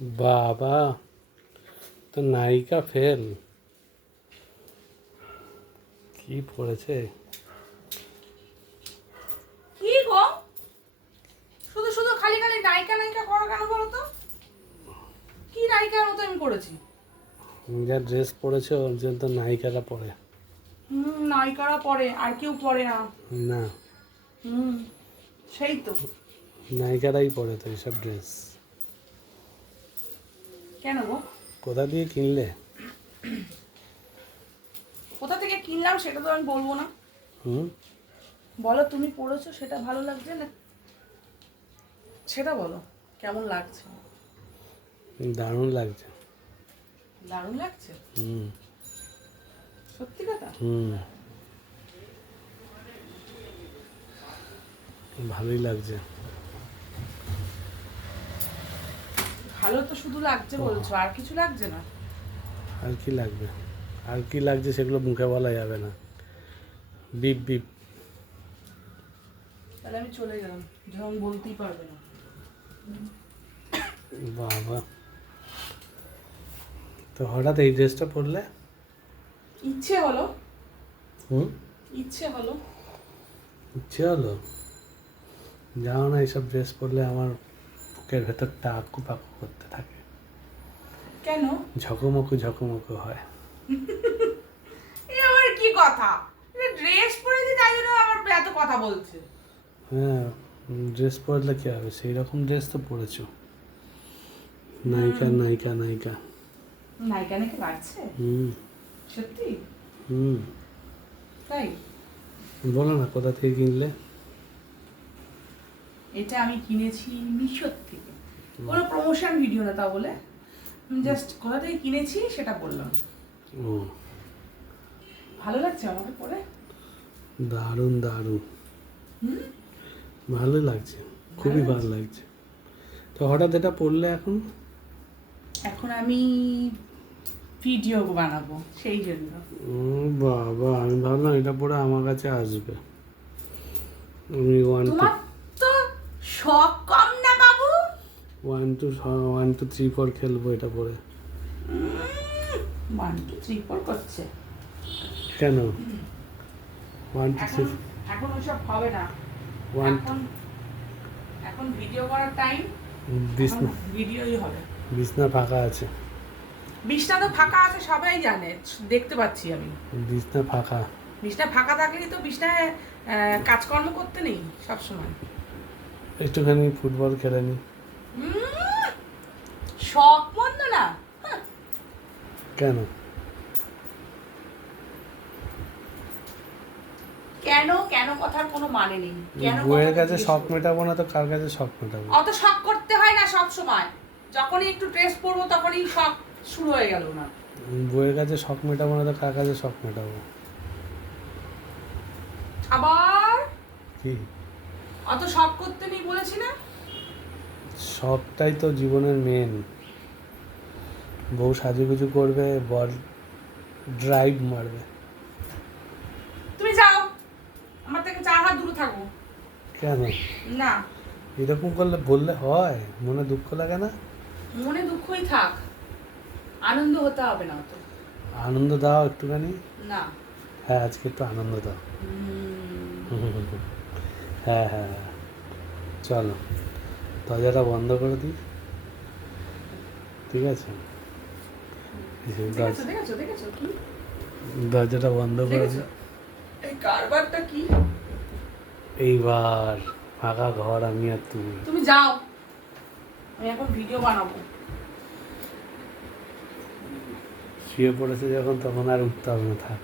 বাবা, তো নায়িকা ফেল। কি পড়েছে? কি গো, শুধু শুধু খালি খালি নায়িকা নায়িকা করো কেন বলো তো? কি নায়িকার মতো আমি করেছি? যা ড্রেস পরেছে ওর জন্য তো নায়িকারা পরে। নায়িকারা পরে, আর কেউ পরে না। না, হুম, সেই তো। নায়িকারাই পরে তো এইসব ড্রেস। কেন গো? কোথা দিয়ে কিনলে? কোথা থেকে কিনলাম সেটা তো আমি বলবো না। হুম, বলো, তুমি পড়েছো সেটা ভালো লাগছে না, সেটা বলো কেমন লাগছে? দারুণ লাগছে। দারুণ লাগছে? হুম সত্যি কথা? হুম, ভালোই লাগছে। ভালো তো শুধু লাগছে বলছো, আর কিছু লাগছে না? আর কি লাগবে? আর কি লাগছে সেগুলো মুখে বলা যাবে না। Beep beep. তাহলে আমি চলে গেলাম, যখন বলতেই পারবে না। বাবা, তো হঠাৎ এই ড্রেসটা পরলে? ইচ্ছে হলো। হুম, ইচ্ছে হলো। ইচ্ছে হলো? যাও না, এইসব ড্রেস পরলে আমার বুকের ভেতরটা আঁকু পাকু করতে থাকে, কেন? ঝকমকু ঝকমকু হয়। এ আবার কি কথা? ড্রেস পরেছি তাই জন্য আমার এত কথা বলছে? হ্যাঁ, ড্রেস পরলে কি হবে? সেই রকম ড্রেস তো পরেছো। নায়িকা নায়িকা নায়িকা। নায়িকা নাকি লাগছে? হুম সত্যি? হুম। তাই? বলো না কোথা থেকে কিনলে? এটা আমি কিনেছি মিশোর থেকে। কোনো প্রমোশন ভিডিও না তা বলে, জাস্ট কোথা থেকে কিনেছি সেটা বললাম। ও, ভালো লাগছে আমাকে পরে? দারুণ দারুণ, হুম, ভালো লাগছে, খুবই ভালো লাগছে। তো হঠাৎ এটা পড়লে এখন? এখন আমি ভিডিও বানাবো সেই জন্য। ও বাবা, আমি ভাবলাম এটা পরে আমার কাছে আসবে। আমি তোমার তো শখ কম না বাবু। 1 2 3 4 খেলবো এটা পরে। 1 2 3 4 করছে। কেন? 1 2 এখন 3 এখন ওসব হবে না। 1 এখন এখন ভিডিও করার টাইম। বিছনা, ভিডিওই হবে। বিছনা ফাঁকা আছে। বিছনা তো ফাঁকা আছে, সবাই জানে, দেখতে পাচ্ছি আমি। বিছনা ফাঁকা। বিছনা ফাঁকা থাকলেই তো বিছনায় কাজকর্ম করতে নেই সবসময়। একটুখানি ফুটবল খেলে নি। শখ মন্দ না। হ্যাঁ। কেন? কেন কেন কথার কোনো মানে নেই। কেন বইয়ের কথাটা কাছে জিজ্ঞেস শখ করো? মেটাবো না তো কার কাছে শখ মেটাবো? অত শখ করতে হয় না সব সময়। যখনই একটু ড্রেস পরবো তখনই শখ শুরু হয়ে গেল না। বইয়ের কাছে শখ মেটাবো না তো কার কাছে শখ মেটাবো? আবার কি? অত শখ করতে নেই বলেছি না? শখটাই তো জীবনের মেন। বউ সাজুগুজু করবে, বর ড্রাইভ মারবে। তুমি যাও, আমার থেকে 4 হাত দূরে থাকো। কেন? না, এরকম করলে বললে হয়? মনে দুঃখ লাগে না? মনে দুঃখই থাক, আনন্দ হতে হবে না অত। আনন্দ দাও একটুখানি। না। হ্যাঁ, আজকে একটু আনন্দ দাও। হ্যাঁ হ্যাঁ হ্যাঁ, চলো দরজাটা বন্ধ করে দিই। ঠিক আছে, দেখেছো দেখেছো দেখেছো কি? দরজাটা বন্ধ করে দেখেছো দিই। এই কারবারটা কি? এইবার ফাঁকা ঘর, আমি আর তুমি। তুমি যাও, আমি এখন ভিডিও বানাবো। শুয়ে পড়েছে যখন, তখন আর উঠতে হবে না, থাক।